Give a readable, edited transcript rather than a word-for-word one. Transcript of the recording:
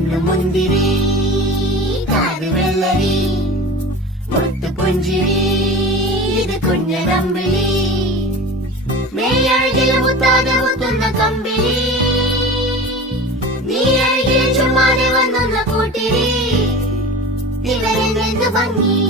കണ്ണു മുന്തിരി കാത് വെള്ളരി മുത്തു പുഞ്ചിരി ഇത് കുഞ്ഞനമ്പിളി മേയഴകിൽ മുത്താതെ മുത്തുന്ന കമ്പിളി നീ അഴകിൽ ചുമ്മാതെ വന്നൊന്ന കൂട്ടിരി ഇവരിൽ നിന്ന് ഭംഗി